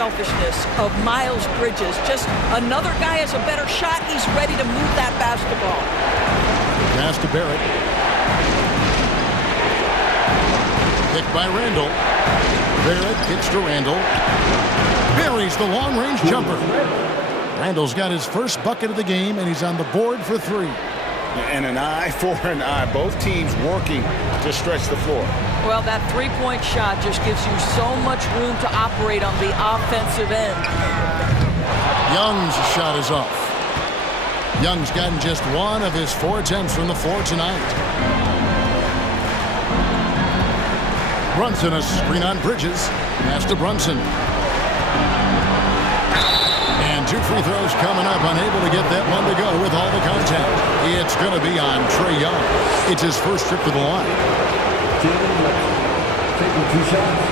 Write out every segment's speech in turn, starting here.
unselfishness of Miles Bridges. Just another guy has a better shot. He's ready to move that basketball. Pass to Barrett. Picked by Randall. Barrett kicks to Randall. Buries the long-range jumper. Randall's got his first bucket of the game, and he's on the board for 3. And an eye for an eye. Both teams working to stretch the floor. Well, that three-point shot just gives you so much room to operate on the offensive end. Young's shot is off. Young's gotten just 1 of his 4 attempts from the floor tonight. Brunson, a screen on Bridges. Pass to Brunson. And 2 free throws coming up. Unable to get that one to go with all the contact. It's going to be on Trae Young. It's his first trip to the line. Taking 2 shots.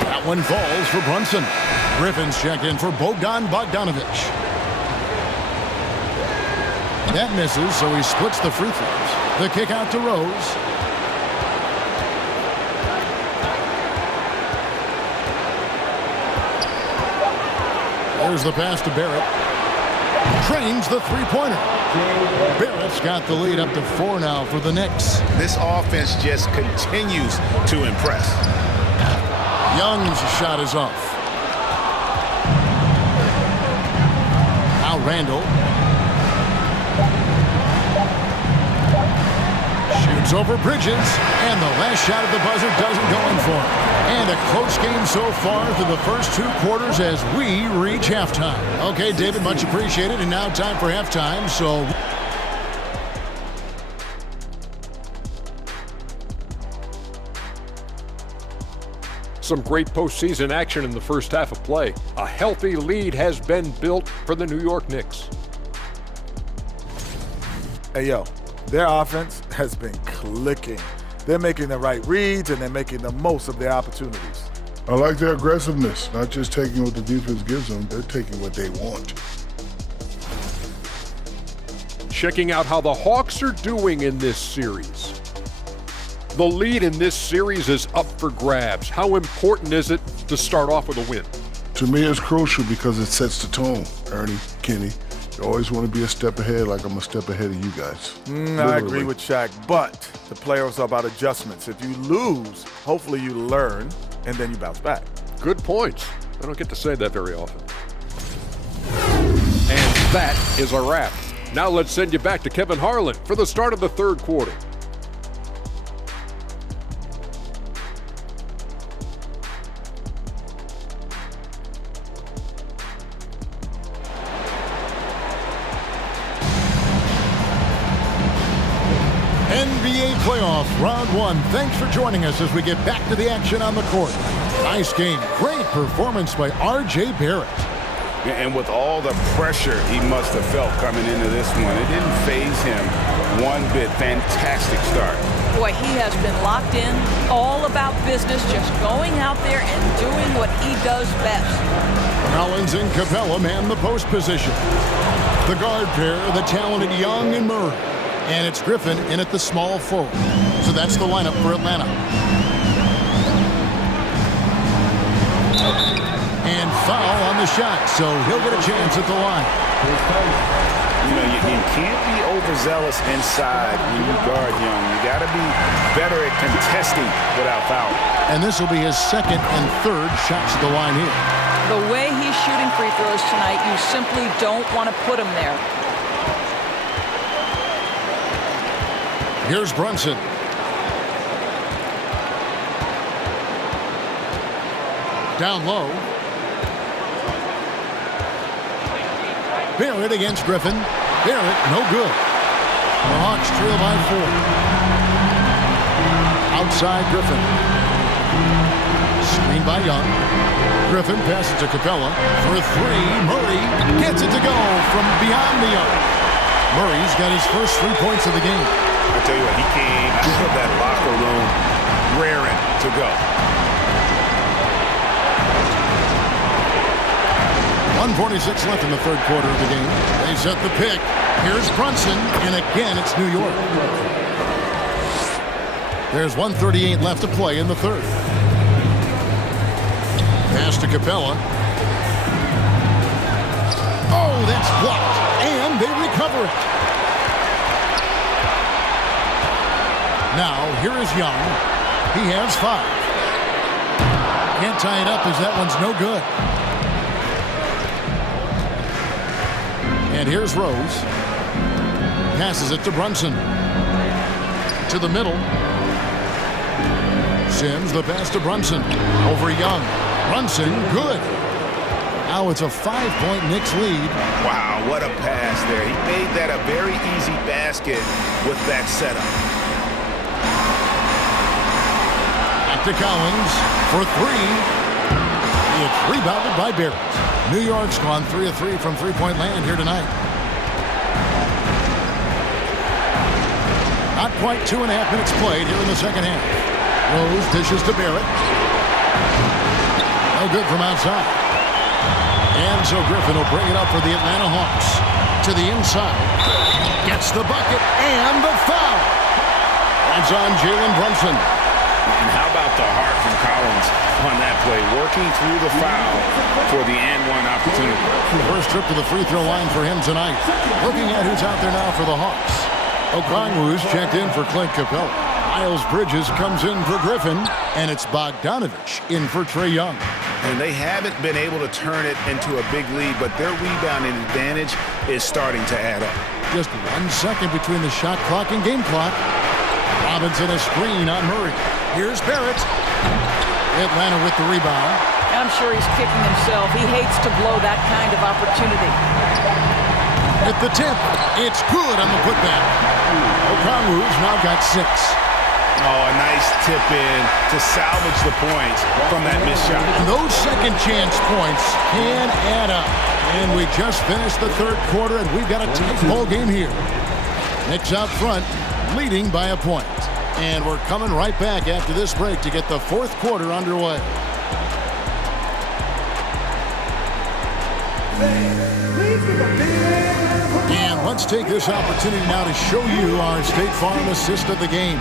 That one falls for Brunson. Griffin's checked in for Bogdanovich. That misses, so he splits the free throws. The kick out to Rose. There's the pass to Barrett. Trains the three-pointer. Barrett's got the lead up to 4 now for the Knicks. This offense just continues to impress. Young's shot is off. Now Randall. Shoots over Bridges. And the last shot at the buzzer doesn't go in for him. And a close game so far through the first 2 quarters as we reach halftime. Okay, David, much appreciated. And now time for halftime. So some great postseason action in the first half of play. A healthy lead has been built for the New York Knicks. Hey, yo, their offense has been clicking. They're making the right reads, and they're making the most of their opportunities. I like their aggressiveness, not just taking what the defense gives them, they're taking what they want. Checking out how the Hawks are doing in this series. The lead in this series is up for grabs. How important is it to start off with a win? To me, it's crucial because it sets the tone. Ernie, Kenny, you always want to be a step ahead like I'm a step ahead of you guys. I agree with Shaq, but the playoffs are about adjustments. If you lose, hopefully you learn, and then you bounce back. Good points. I don't get to say that very often. And that is a wrap. Now let's send you back to Kevin Harlan for the start of the 3rd quarter. NBA playoff round 1. Thanks for joining us as we get back to the action on the court. Nice game. Great performance by R.J. Barrett. And with all the pressure he must have felt coming into this one, it didn't faze him one bit. Fantastic start. Boy, he has been locked in, all about business, just going out there and doing what he does best. Collins and Capella man the post position. The guard pair, the talented Young and Murray. And it's Griffin in at the small forward. So that's the lineup for Atlanta. And foul on the shot, so he'll get a chance at the line. You know, you can't be overzealous inside when you guard Young. You got to be better at contesting without fouling. And this will be his 2nd and 3rd shots at the line here. The way he's shooting free throws tonight, you simply don't want to put him there. Here's Brunson. Down low. Barrett against Griffin. Barrett, no good. The Hawks trail by 4. Outside Griffin. Screen by Young. Griffin passes to Capella for 3. Murray gets it to go from beyond the arc. Murray's got his first 3 points of the game. I tell you what, he came out of that locker room raring to go. 1:46 left in the 3rd quarter of the game. They set the pick. Here's Brunson, and again it's New York. There's 1:38 left to play in the third. Pass to Capella. Oh, that's blocked. And they recover it. Now, here is Young. He has 5. Can't tie it up as that one's no good. And here's Rose. Passes it to Brunson. To the middle. Sims, the pass to Brunson. Over Young. Brunson, good. Now it's a 5-point Knicks lead. Wow, what a pass there. He made that a very easy basket with that setup. Back to Collins for 3. It's rebounded by Barrett. New York's gone 3 of 3 from three-point land here tonight. Not quite 2.5 minutes played here in the second half. Rose dishes to Barrett. No good from outside. And so Griffin will bring it up for the Atlanta Hawks. To the inside. Gets the bucket and the foul. That's on Jalen Brunson. And how about the heart from Collins on that play? Working through the foul for the and-one opportunity. First trip to the free throw line for him tonight. Looking at who's out there now for the Hawks. Okongwu's checked in for Clint Capella. Miles Bridges comes in for Griffin. And it's Bogdanovich in for Trae Young. And they haven't been able to turn it into a big lead, but their rebounding advantage is starting to add up. Just 1 second between the shot clock and game clock. Robinson a screen on Murray. Here's Barrett. Atlanta with the rebound. I'm sure he's kicking himself. He hates to blow that kind of opportunity. At the tip, it's good on the putback. Okongwu's now got 6. Oh, a nice tip in to salvage the points from that missed shot. Those second chance points can add up. And we just finished the third quarter, and we've got a tight ball game here. Knicks out front, leading by a point. And we're coming right back after this break to get the fourth quarter underway. And let's take this opportunity now to show you our State Farm assist of the game.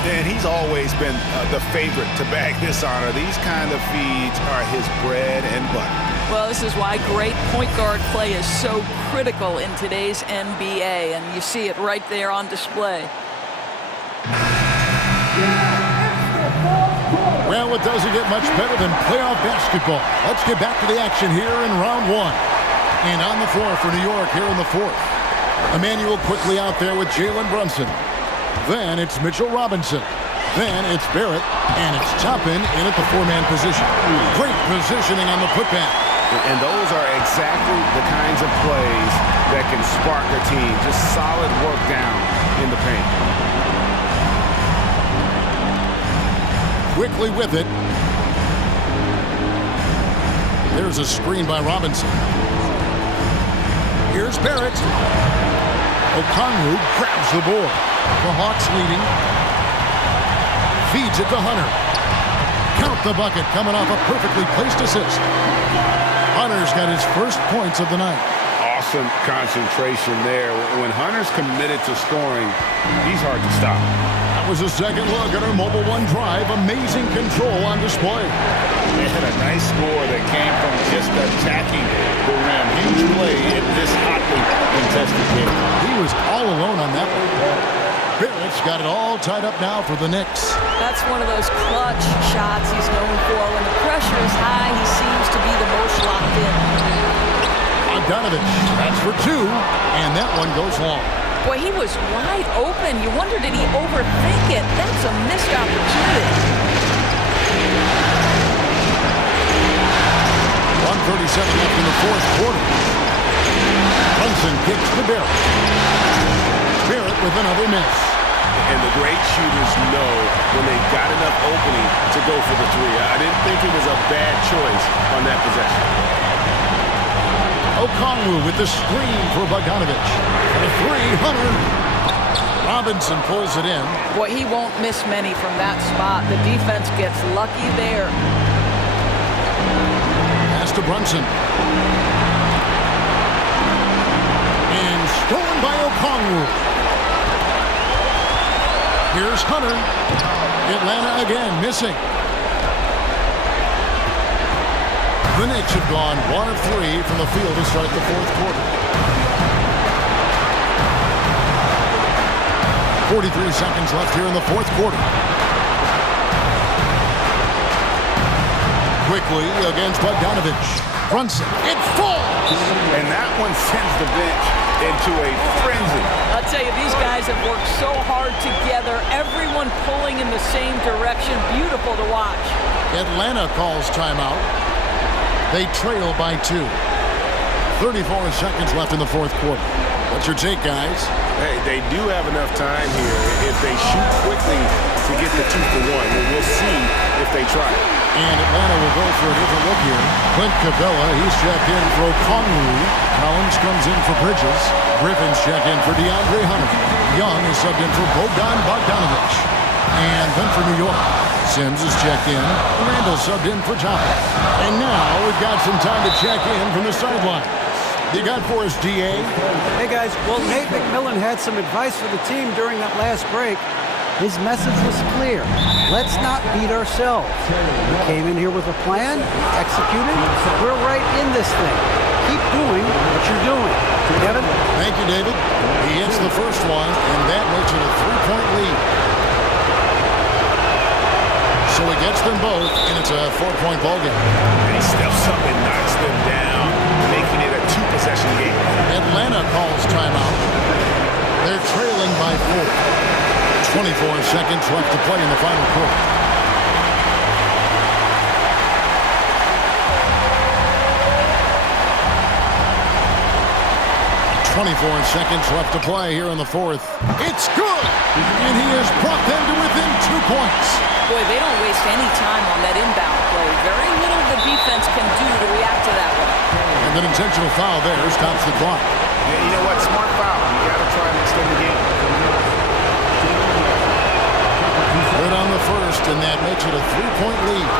And he's always been the favorite to bag this honor. These kind of feeds are his bread and butter. Well, this is why great point guard play is so critical in today's NBA, and you see it right there on display. Well, it doesn't get much better than playoff basketball. Let's get back to the action here in round 1. And on the floor for New York here in the fourth. Emmanuel quickly out there with Jalen Brunson. Then it's Mitchell Robinson. Then it's Barrett. And it's Toppin in at the 4-man position. Great positioning on the putback. And those are exactly the kinds of plays that can spark a team. Just solid work down in the paint. Quickly with it. There's a screen by Robinson. Here's Barrett. Okongwu grabs the board. The Hawks leading. Feeds it to Hunter. Count the bucket coming off a perfectly placed assist. Hunter's got his first points of the night. Awesome concentration there. When Hunter's committed to scoring, he's hard to stop. That was a second look at our Mobile One drive. Amazing control on display. They had a nice score that came from just attacking the rim. Huge play in this hotly contested game. He was all alone on that one. Barrett's got it all tied up now for the Knicks. That's one of those clutch shots he's known for. When the pressure is high, he seems to be the most locked in. Bogdanovich, that's for 2, and that one goes long. Boy, he was wide open. You wonder, did he overthink it? That's a missed opportunity. 1:37 left in the fourth quarter. Brunson kicks to Barrett. Barrett with another miss. And the great shooters know when they've got enough opening to go for the 3. I didn't think it was a bad choice on that possession. Okongwu with the screen for Bogdanovich. For 3, Hunter. Robinson pulls it in. Boy, he won't miss many from that spot. The defense gets lucky there. Pass to Brunson. And stolen by Okongwu. Here's Hunter. Atlanta again missing. The Knicks have gone 1 of 3 from the field to start the fourth quarter. 43 seconds left here in the fourth quarter. Quickly against Bogdanovich. Brunson. It falls! And that one sends the bench into a frenzy. I'll tell you, these guys have worked so hard together. Everyone pulling in the same direction. Beautiful to watch. Atlanta calls timeout. They trail by 2. 34 seconds left in the fourth quarter. What's your take, guys? Hey, they do have enough time here if they shoot quickly to get the 2 for 1. And we'll see if they try it. And Atlanta will go for a different look here. Clint Capella, he's checked in for Okongwu. Collins comes in for Bridges. Griffin's checked in for DeAndre Hunter. Young is subbed in for Bogdanovich. And then for New York, Sims is checked in. Randall subbed in for Thomas. And now we've got some time to check in from the sideline. You got for us, DA? Hey, guys. Well, Nate McMillan had some advice for the team during that last break. His message was clear. Let's not beat ourselves. We came in here with a plan, executed. We're right in this thing. Keep doing what you're doing. Kevin? Thank you, David. He hits the first one, and that makes it a 3-point lead. So he gets them both, and it's a 4-point ballgame. And he steps up and knocks them down, making it a 2-possession game. Atlanta calls timeout. They're trailing by 4. 24 seconds left to play in the final quarter. Seconds left to play here in the fourth. It's good! And he has brought them to within 2 points. Boy, they don't waste any time on that inbound play. Very little the defense can do to react to that one. And an intentional foul there stops the clock. Yeah, you know what? Smart foul. You got to try and extend the game. Good on the first, and that makes it a 3-point lead.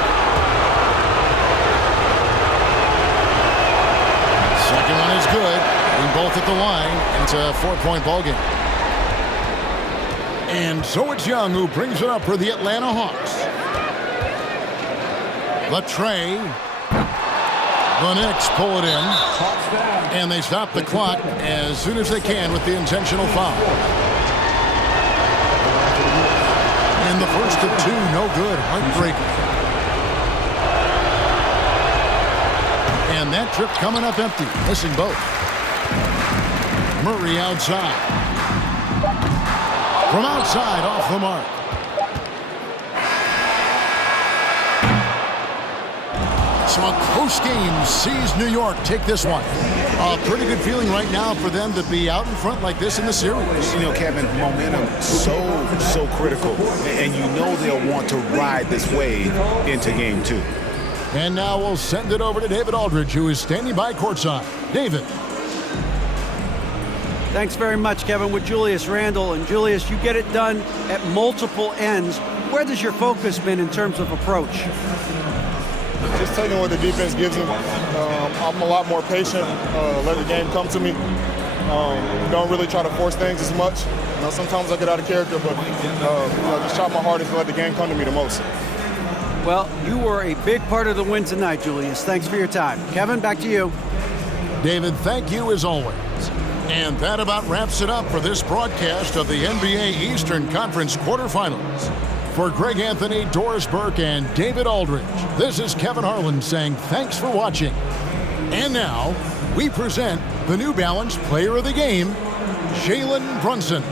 Second one is good. Both at the line, and it's a 4-point ballgame. And so it's Young who brings it up for the Atlanta Hawks. Latrey. The Knicks pull it in, and they stop the clock as soon as they can with the intentional foul. And the first of 2, no good. Heartbreaking. And that trip coming up empty, missing both. Murray outside. From outside, off the mark. So a close game sees New York take this one. A pretty good feeling right now for them to be out in front like this in the series. You know, Kevin, momentum so critical. And you know they'll want to ride this wave into game 2. And now we'll send it over to David Aldridge, who is standing by courtside. David. Thanks very much, Kevin, with Julius Randle. And Julius, you get it done at multiple ends. Where has your focus been in terms of approach? Just taking what the defense gives him. I'm a lot more patient, let the game come to me. Don't really try to force things as much. You know, sometimes I get out of character, but just try my hardest to let the game come to me the most. Well, you were a big part of the win tonight, Julius. Thanks for your time. Kevin, back to you. David, thank you as always. And that about wraps it up for this broadcast of the NBA Eastern Conference quarterfinals. For Greg Anthony, Doris Burke, and David Aldridge, this is Kevin Harlan saying thanks for watching. And now, we present the New Balance Player of the Game, Jalen Brunson.